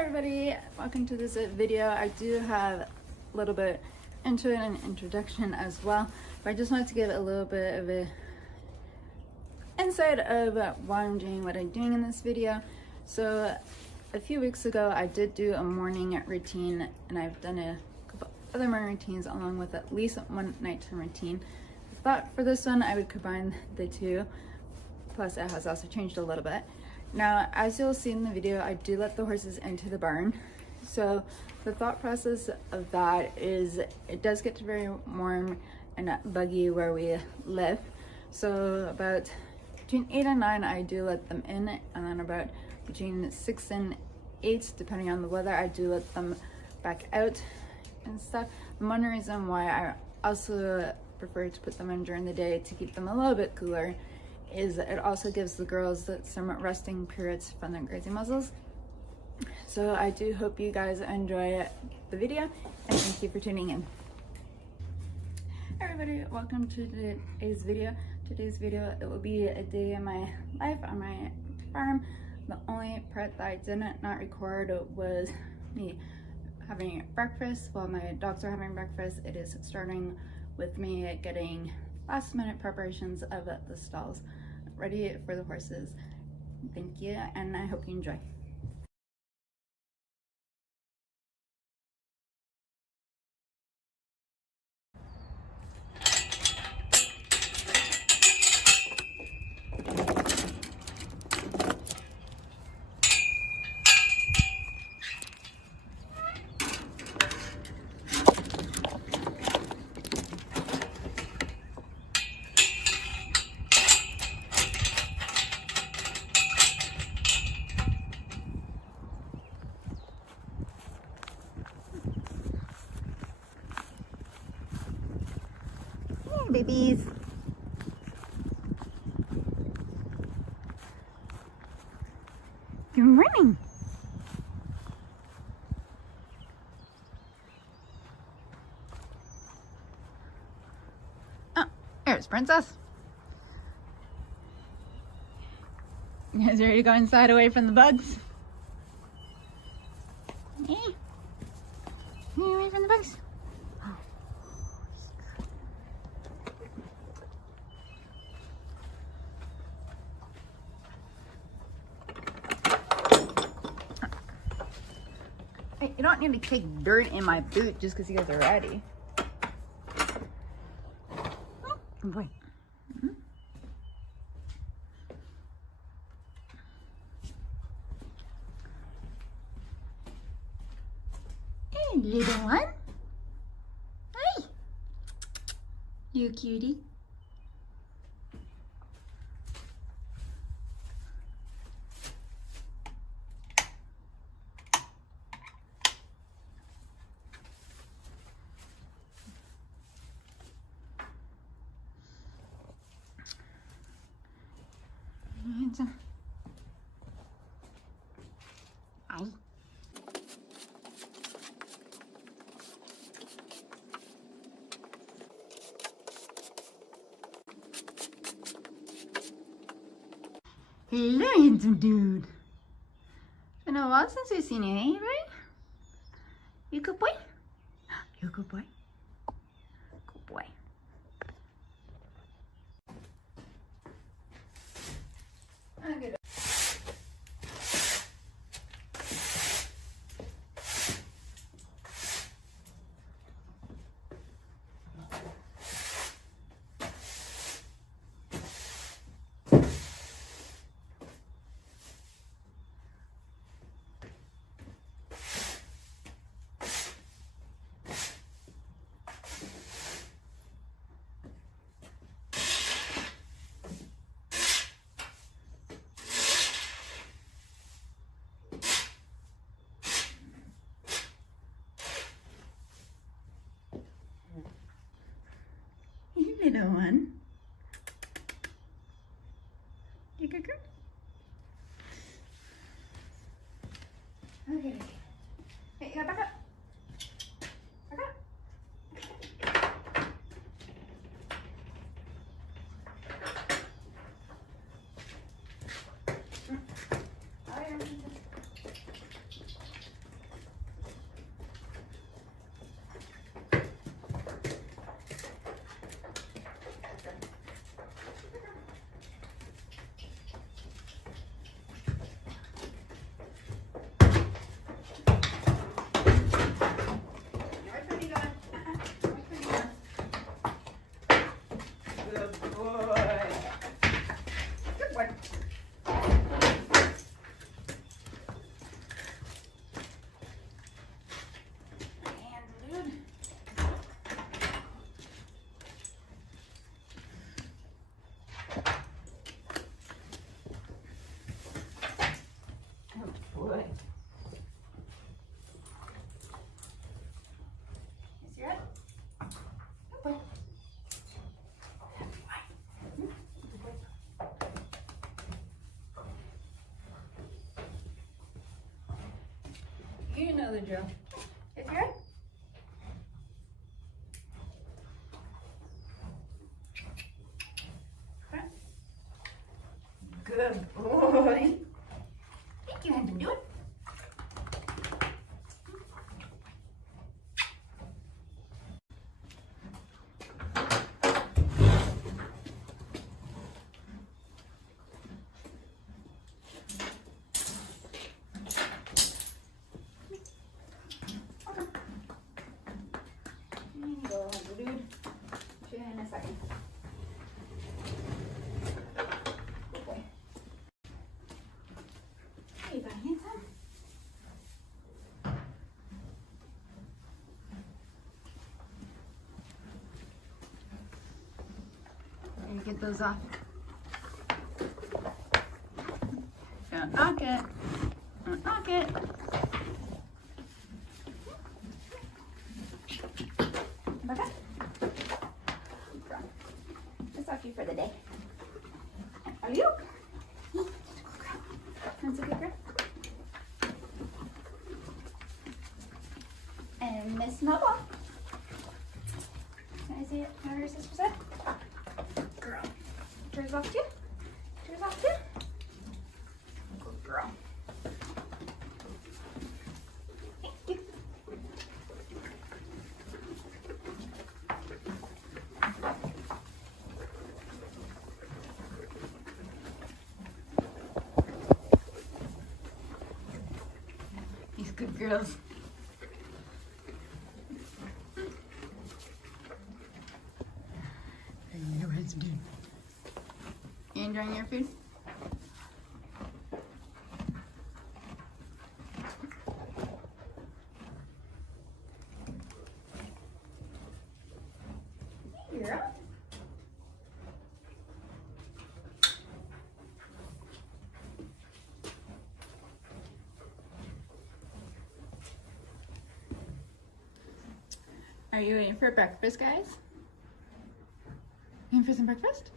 everybody, welcome to this video. I do have a little bit into an introduction as well, but I just wanted to give a little bit of a insight of why I'm doing what I'm doing in this video. So a few weeks ago I did do a morning routine, and I've done a couple other morning routines along with at least one nighttime routine. I thought for this one I would combine the two, plus it has also changed a little bit. Now, as you'll see in the video, I do let the horses into the barn. So the thought process of that is it does get very warm and buggy where we live. So about between 8 and 9, I do let them in, and then about between 6 and 8, depending on the weather, I do let them back out and stuff. And one reason why I also prefer to put them in during the day to keep them a little bit cooler is it also gives the girls some resting periods from their grazing muzzles. So I do hope you guys enjoy the video, and thank you for tuning in. Hey everybody, welcome to today's video. Today's video, it will be a day in my life on my farm. The only part that I did not record was me having breakfast while my dogs are having breakfast. It is starting with me getting last minute preparations of the stalls ready for the horses. Thank you, and I hope you enjoy. Babies. Good morning. Oh, there's Princess. You guys ready to go inside away from the bugs? Yeah. Away from the bugs. You don't need to kick dirt in my boot just because you guys are ready. Oh boy. Hey, little one. Hi. You cutie. Hi. Hello, handsome dude. It's been a while since we've seen you, hey, right? You good boy? You good boy? Good boy. Okay. Little one. You good girl? Okay. Hey, you gotta back up. Back up. know the drill. Is you ready? Good boy. Thank you, handsome dude. Go, handsome dude. See you in a second. Good boy. There you go, handsome. There you get those off. Don't knock it. Don't knock it. Okay. That's all you for the day. Are you? That's a good girl. And Miss Snowball. Can I see it? How your sister said? Girl. Chores off too? Chores off too? Good girl. Thank you. These good girls. You enjoying your food? Hey, girl. Are you waiting for breakfast, guys? Waiting for some breakfast?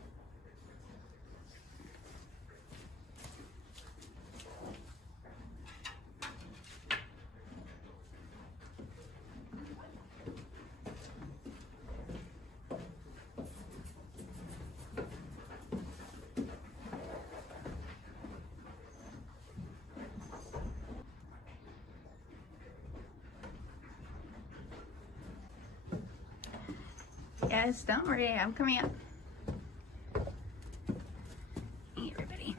Yes, don't worry, I'm coming up. Hey, everybody.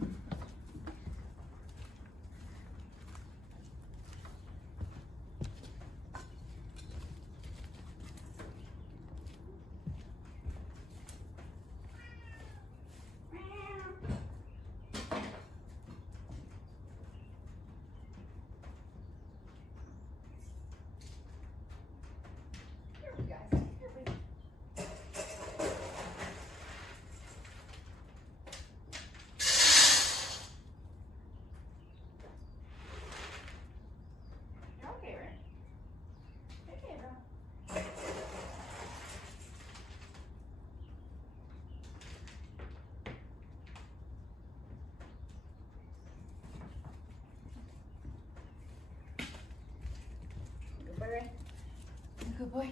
Here we go. Here we go. Okay, right? Okay, bro. Good boy, Ray. Good boy.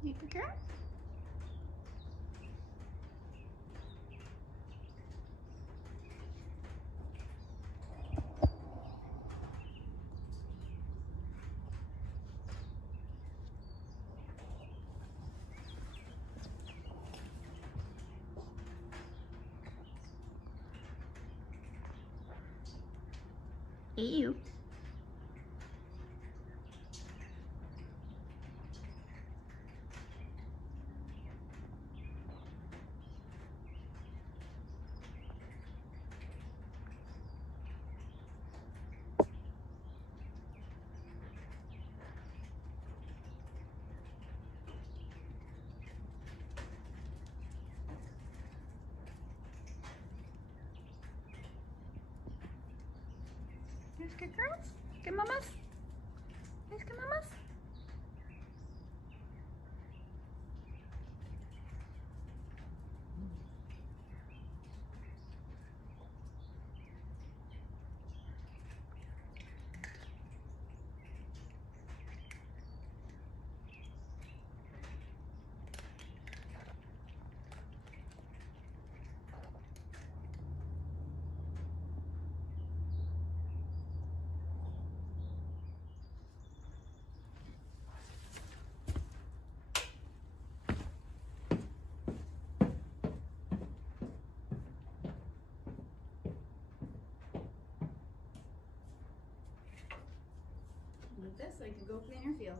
You good girl? Hey, you. There's good girls. Good mamas. There's good mamas. Move this so you can go clean your field.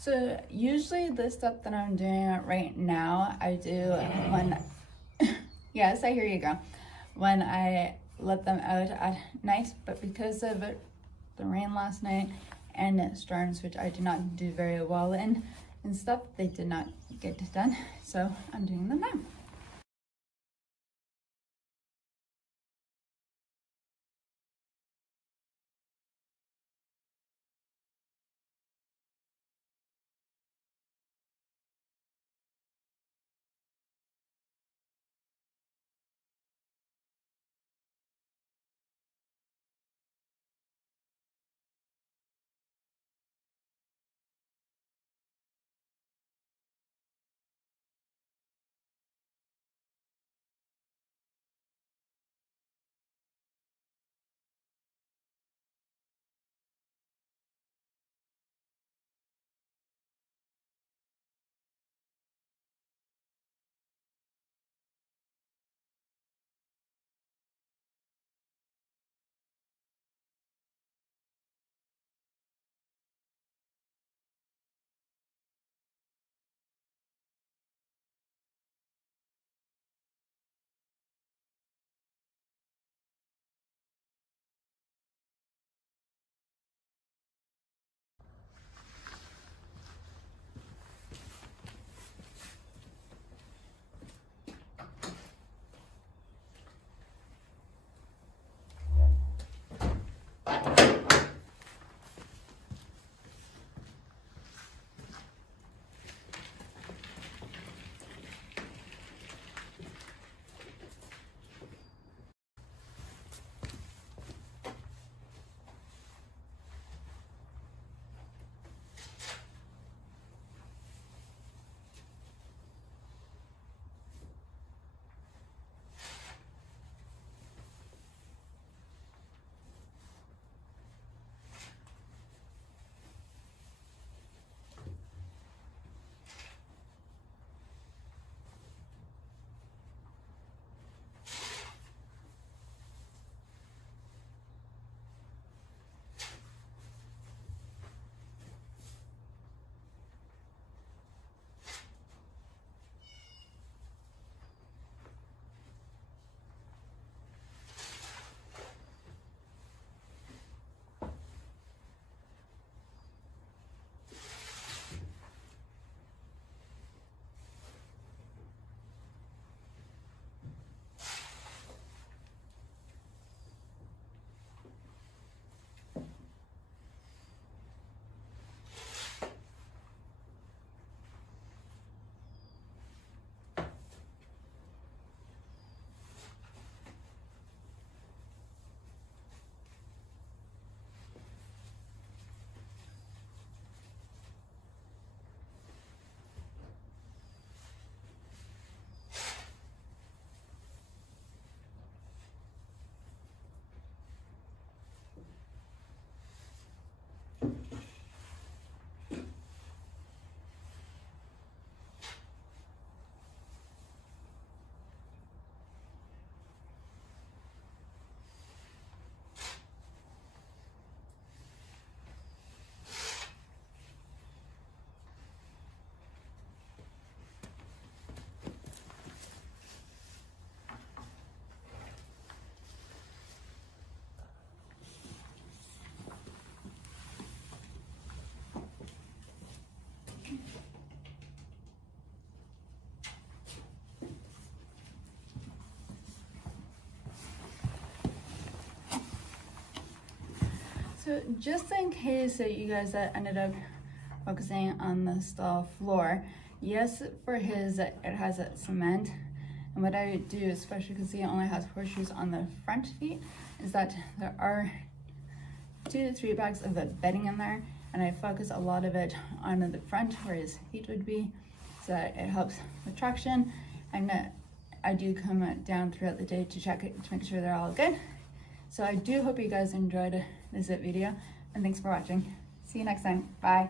So usually the stuff that I'm doing right now, I do when, yes, I hear you, girl, when I let them out at night, but because of the rain last night and storms, which I did not do very well in and stuff, they did not get done, so I'm doing them now. So just in case that you guys that ended up focusing on the stall floor, yes, for his, it has a cement. And what I do, especially because he only has horseshoes on the front feet, is that there are 2 to 3 bags of the bedding in there, and I focus a lot of it on the front where his feet would be, so that it helps with traction. And I do come down throughout the day to check it to make sure they're all good. So I do hope you guys enjoyed this video, and thanks for watching. See you next time. Bye.